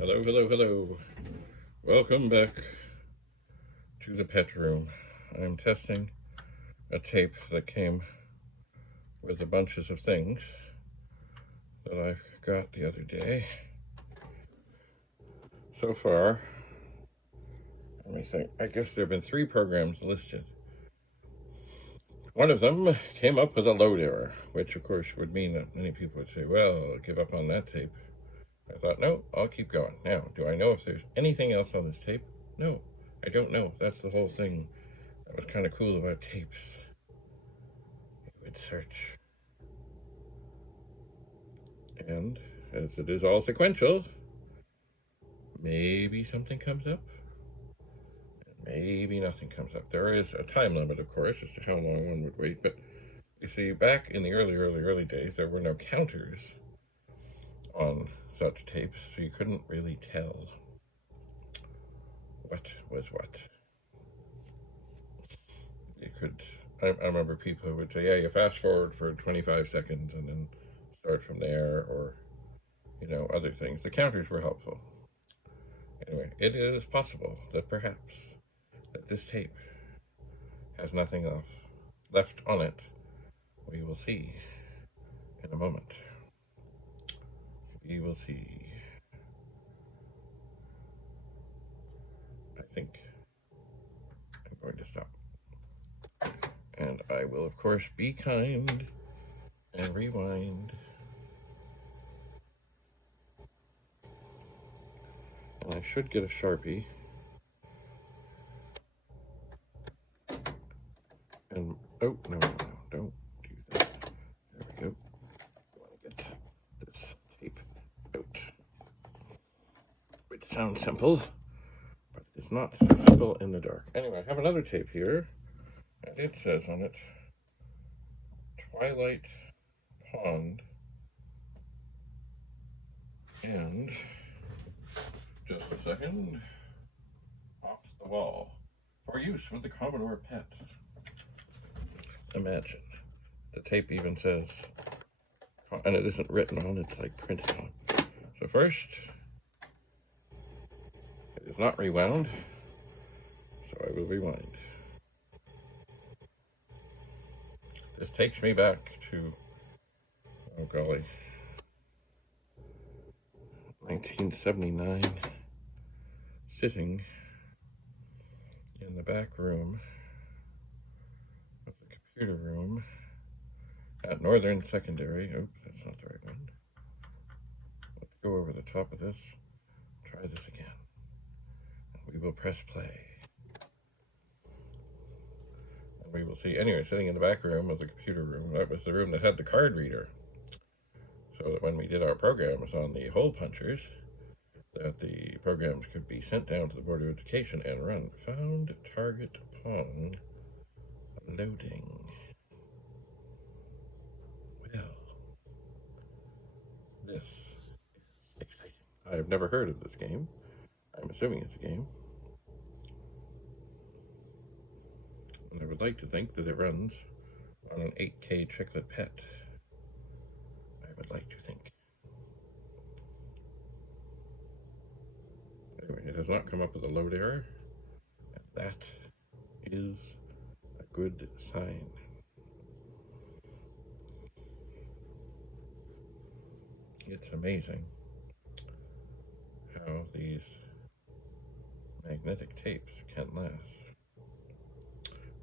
Hello, hello, hello. Welcome back to the pet room. I'm testing a tape that came with the bunches of things that I got the other day. So far, let me think, I guess there have been 3 programs listed. One of them came up with a load error, which of course would mean that many people would say, well, give up on that tape. I thought, no, I'll keep going. Now, do I know if there's anything else on this tape? No, I don't know. That's the whole thing that was kind of cool about tapes. You would search. And as it is all sequential, maybe something comes up, maybe nothing comes up. There is a time limit, of course, as to how long one would wait, but you see, back in the early days, there were no counters on such tapes, so you couldn't really tell what was what. You could, I remember people who would say, yeah, you fast forward for 25 seconds and then start from there, or, other things. The counters were helpful. Anyway, it is possible that perhaps that this tape has nothing else left on it. We will see in a moment. We will see. I think I'm going to stop. And I will, of course, be kind and rewind. And I should get a Sharpie. And, oh, no, don't do that. There we go. I want to get this tape out. Which sounds simple, but it's not so simple in the dark. Anyway, I have another tape here, and it says on it, Twilight Pond, and, just a second, Off the Wall, for use with the Commodore PET. Imagine, the tape even says, and it isn't written on, it's like printed on. So first, it is not rewound, so I will rewind. This takes me back to, oh golly, 1979, sitting in the back room of the computer room at Northern Secondary. Oops, that's not the right one. Let's go over the top of this. Try this again. We will press play. And we will see, anyway, sitting in the back room of the computer room, that was the room that had the card reader. So that when we did our programs on the hole punchers, that the programs could be sent down to the Board of Education and run. Found target Pong loading. Well, this is exciting. I have never heard of this game. I'm assuming it's a game. And I would like to think that it runs on an 8K Chiclet PET. I would like to think. Anyway, it has not come up with a load error, and that is a good sign. It's amazing how these magnetic tapes can last.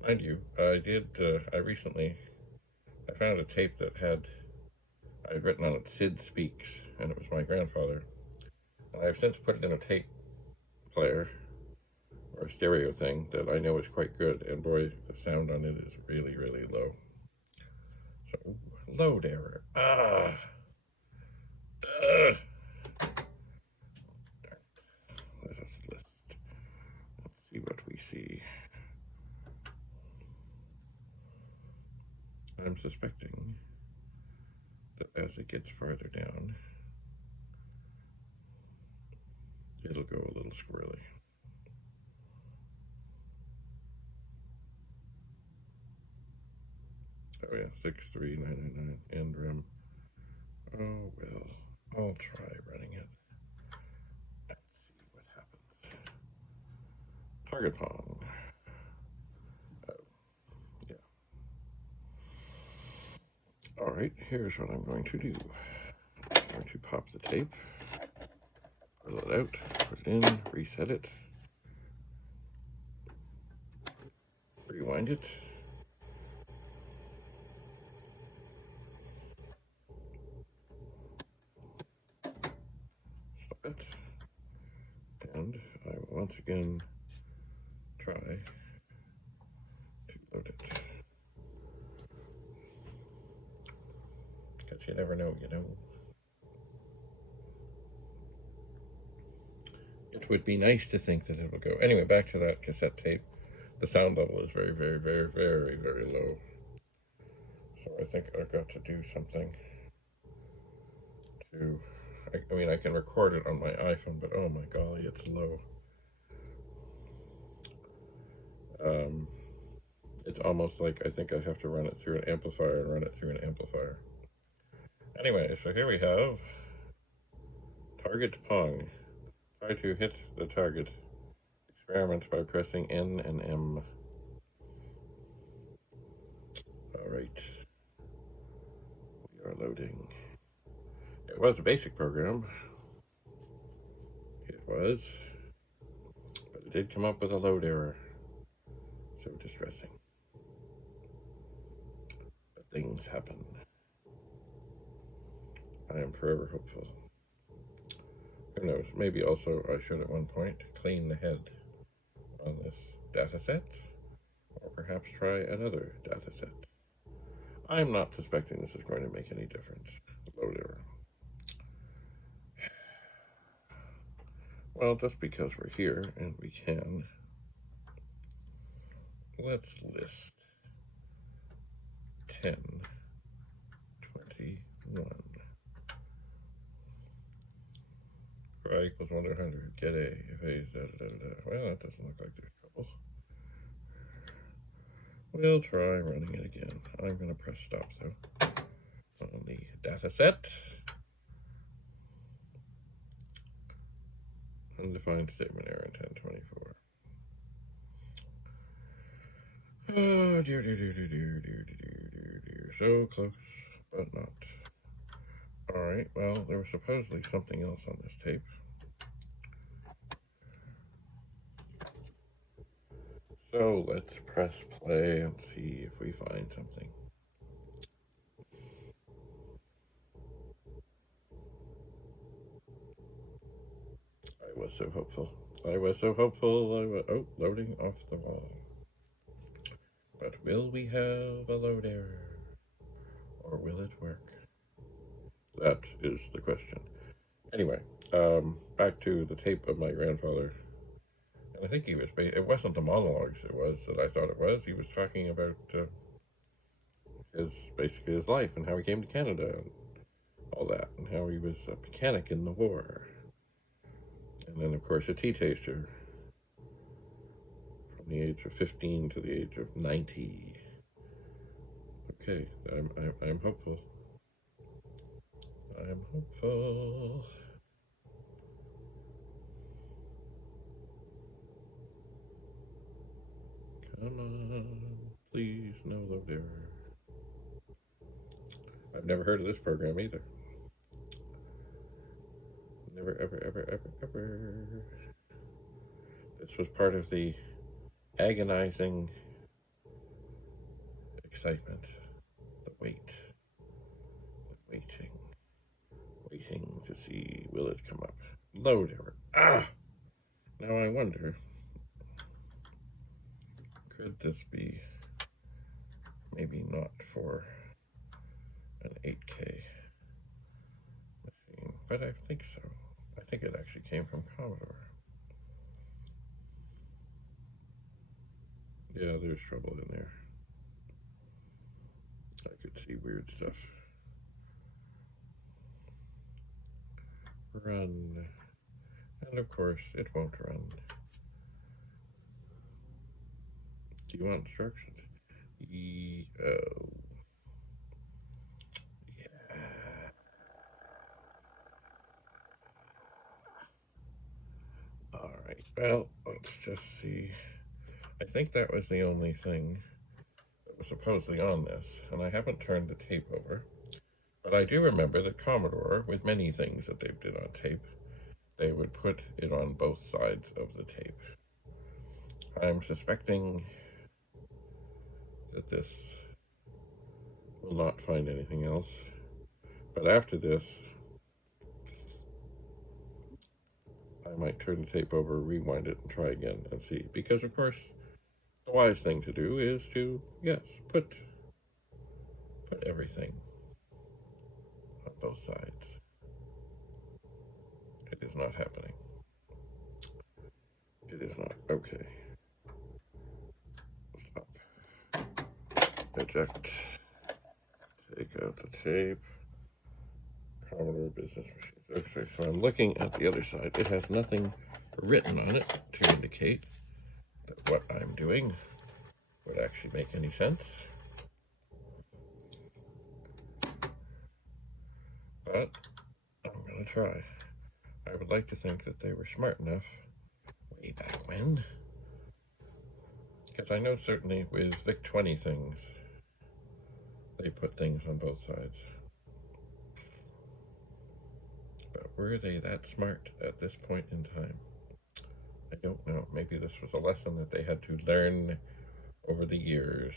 Mind you, I found a tape that I had written on it, Sid Speaks, and it was my grandfather. And I have since put it in a tape player, or a stereo thing, that I know is quite good, and boy, the sound on it is really, really low. So, load error. Let us list. Let's see what we see. I'm suspecting that as it gets farther down, it'll go a little squirrely. Oh yeah, 63999 end rim. Oh well, I'll try running it. I target PONG. Yeah. All right, here's what I'm going to do. I'm going to pop the tape, pull it out, put it in, reset it, rewind it. Stop it. And I will once again try to load it. Because you never know, you know. It would be nice to think that it would go. Anyway, back to that cassette tape. The sound level is very, very, very, very, very low. So I think I've got to do something to, I mean, I can record it on my iPhone, but oh my golly, it's low. It's almost like I think I have to run it through an amplifier and run it through an amplifier. Anyway, so here we have target PONG. Try to hit the target. Experiment by pressing N and M. All right. We are loading. It was a basic program. It was. But it did come up with a load error. So distressing. But things happen. I am forever hopeful. Who knows? Maybe also I should at one point clean the head on this dataset, or perhaps try another dataset. I'm not suspecting this is going to make any difference. Load error. Well, just because we're here and we can, let's list 10, 21. For I equals 1 to 100, get A, if A is da da da da. Well, that doesn't look like there's trouble. We'll try running it again. I'm going to press stop though on the dataset. Undefined statement error in 1024. Oh, dear. So close, but not. Alright, well, there was supposedly something else on this tape. So let's press play and see if we find something. I was so hopeful. Oh, loading off the wall. But will we have a load error? Or will it work? That is the question. Anyway, back to the tape of my grandfather. And I think he was, it wasn't the monologues it was that I thought it was. He was talking about basically his life and how he came to Canada and all that, and how he was a mechanic in the war. And then, of course, a tea taster from the age of 15 to the age of 90. Okay, I'm hopeful. I am hopeful. Come on, please, no load error. I've never heard of this program either. Never, ever. This was part of the agonizing excitement, the wait, the waiting to see, will it come up? Load error. Ah! Now I wonder, could this be maybe not for an 8K machine? But I think so. I think it actually came from Commodore. Yeah, there's trouble in there. I could see weird stuff. Run. And of course, it won't run. Do you want instructions? Oh. Yeah. All right. Well, let's just see. I think that was the only thing that was supposedly on this, and I haven't turned the tape over. But I do remember that Commodore, with many things that they did on tape, they would put it on both sides of the tape. I'm suspecting that this will not find anything else. But after this, I might turn the tape over, rewind it, and try again and see. Because, of course, the wise thing to do is to, yes, put everything on both sides. It is not happening. It is not. Okay. Stop. Eject. Take out the tape. Commodore Business Machines. Okay, so I'm looking at the other side. It has nothing written on it to indicate that what I'm doing would actually make any sense. But I'm going to try. I would like to think that they were smart enough way back when. Because I know certainly with VIC-20 things, they put things on both sides. But were they that smart at this point in time? I don't know. Maybe this was a lesson that they had to learn over the years.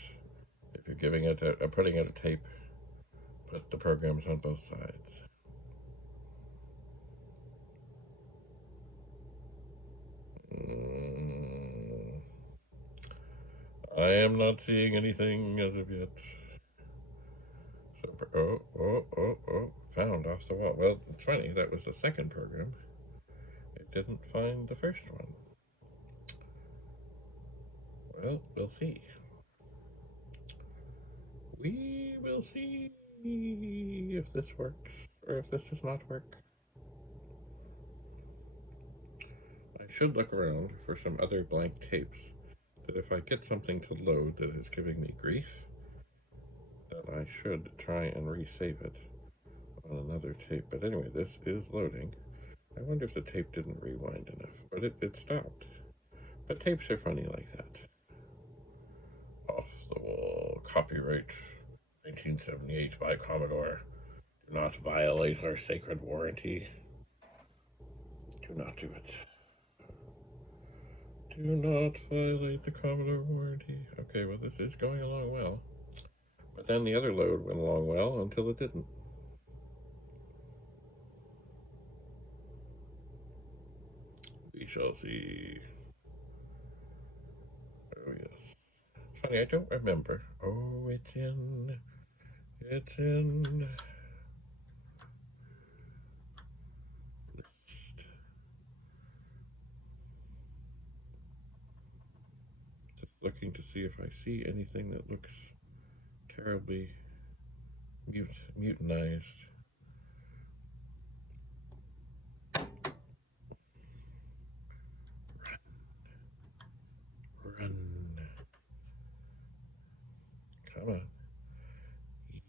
If you're giving it putting out a tape, put the programs on both sides. I am not seeing anything as of yet. So, found off the wall. Well, it's funny, that was the second program. It didn't find the first one. Well, we'll see. We will see if this works or if this does not work. I should look around for some other blank tapes that if I get something to load that is giving me grief, then I should try and resave it on another tape. But anyway, this is loading. I wonder if the tape didn't rewind enough, but it stopped. But tapes are funny like that. Off the wall, copyright 1978 by Commodore. Do not violate our sacred warranty. Do not do it. Do not violate the Commodore warranty. Okay, well, this is going along well. But then the other load went along well until it didn't. We shall see. Oh, yes. It's funny, I don't remember. Oh, it's in. It's in. List. Just looking to see if I see anything that looks terribly mutinized. Run. Come on.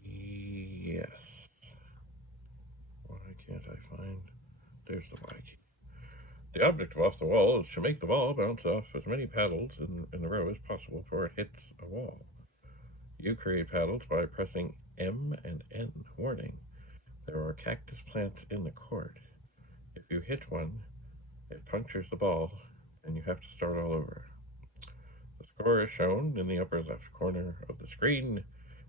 Yes. Why can't I find? There's the Y key. The object of off the wall is to make the ball bounce off as many paddles in a row as possible before it hits a wall. You create paddles by pressing M and N. Warning, there are cactus plants in the court. If you hit one, it punctures the ball and you have to start all over. The score is shown in the upper left corner of the screen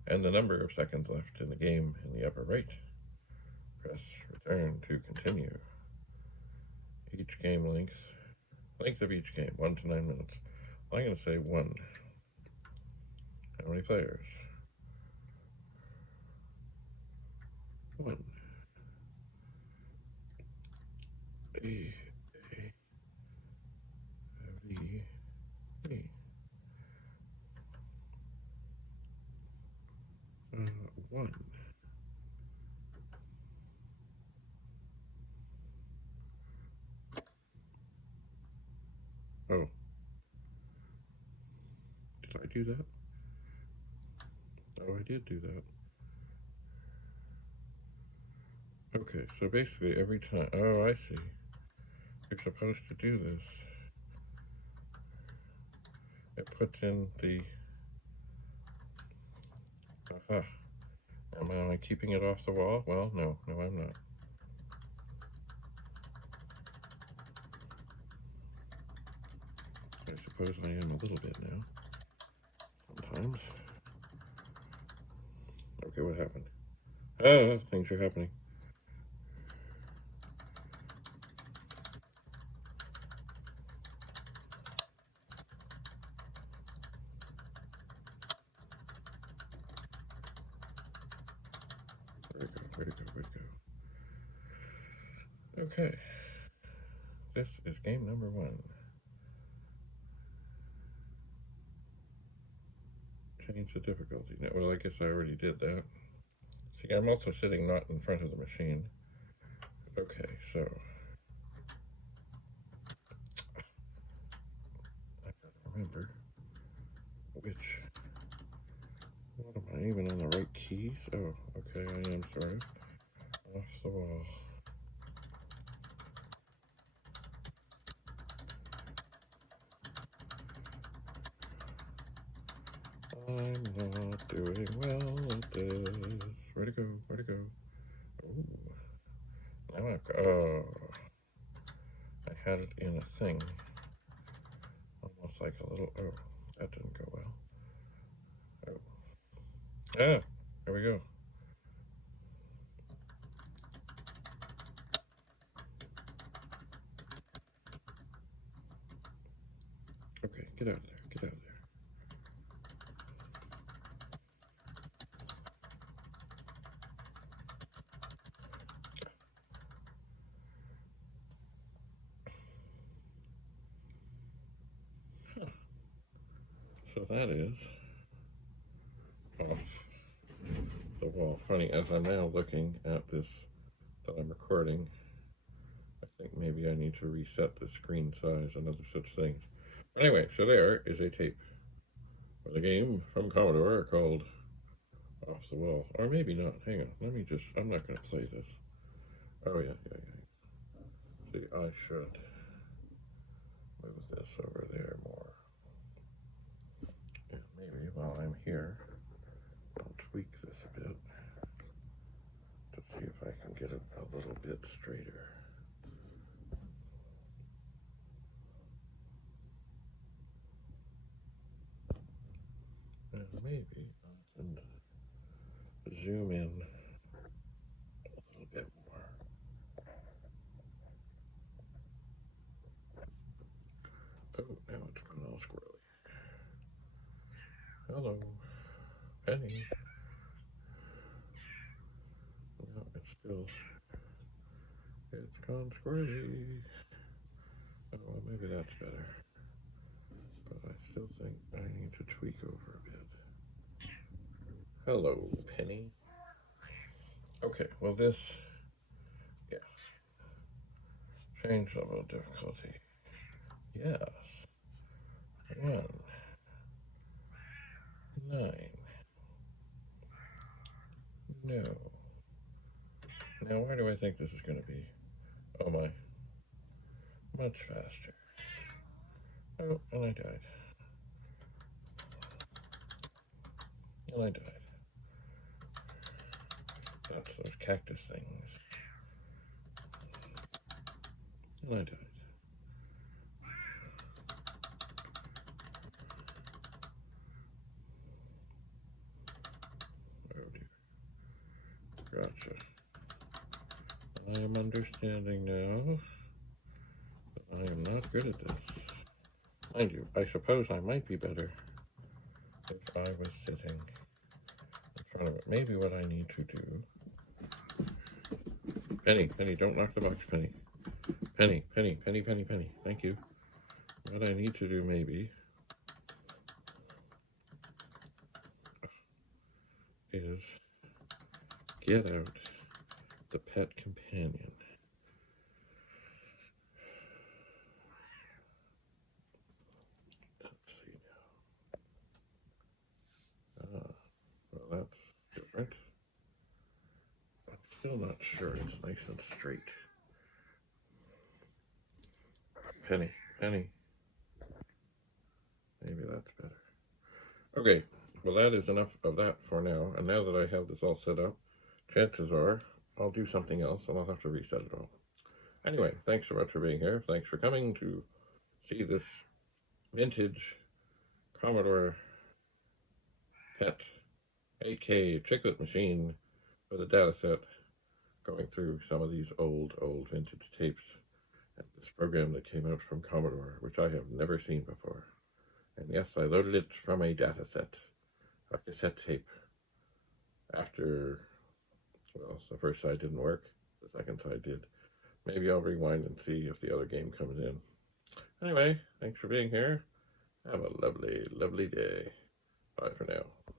and the number of seconds left in the game in the upper right. Press return to continue. Each game length of each game, 1 to 9 minutes. I'm going to say 1. How many players? 1. A, B, B. 1. Oh. Did I do that? Oh, I did do that. Okay, so basically every time... Oh, I see. You're supposed to do this it puts in the, aha. Am I keeping it off the wall? Well, no, I'm not. I suppose I am a little bit now. Sometimes. Okay, what happened? Ah, things are happening. Where'd it go? Okay. This is game number 1. Change the difficulty. No, well, I guess I already did that. See, I'm also sitting not in front of the machine. Okay, so I gotta remember which. What am I even on the right keys? Oh, okay, I am sorry. Off the wall. I'm not doing well at this. Where'd it go? Where'd it go? Oh, now I've got, oh, I had it in a thing. Almost like a little, oh, that didn't go well. Oh. Ah, there we go. Okay, get out of there, get out of there. So that is off the wall. Funny, as I'm now looking at this that I'm recording, I think maybe I need to reset the screen size and other such things. But anyway, so there is a tape for the game from Commodore called Off the Wall. Or maybe not. Hang on. Let me just, I'm not going to play this. Oh, yeah. See, I should move this over there more. Yeah, maybe while I'm here, I'll tweak this a bit to see if I can get it a little bit straighter. And maybe I can zoom in a little bit more. Oh, now it's gone all squirrely. Hello, Penny. No, it's gone squirrely. Oh, well, maybe that's better. But I still think I need to tweak over a bit. Hello, Penny. Okay, well this, yeah. Change level of difficulty. Yes. 1, 9. No. Now where do I think this is going to be? Oh my. Much faster. Oh, and I died. And I died. That's those cactus things. And I died. Oh dear. Gotcha. I am understanding now that I am not good at this. Mind you, I suppose I might be better if I was sitting in front of it. Maybe what I need to do... Penny, don't knock the box, Penny. Penny. Thank you. What I need to do maybe is get out the PET companion. Let's see now. Well, that's different. I'm still not sure it's nice and straight. Penny. Maybe that's better. Okay, well that is enough of that for now. And now that I have this all set up, chances are I'll do something else and I'll have to reset it all. Anyway, thanks so much for being here. Thanks for coming to see this vintage Commodore PET 8K Chiclet machine with a Datasette, going through some of these old vintage tapes and this program that came out from Commodore, which I have never seen before. And yes, I loaded it from a Datasette, a cassette tape. After, well, the first side didn't work, the second side did. Maybe I'll rewind and see if the other game comes in. Anyway, thanks for being here. Have a lovely, lovely day. Bye for now.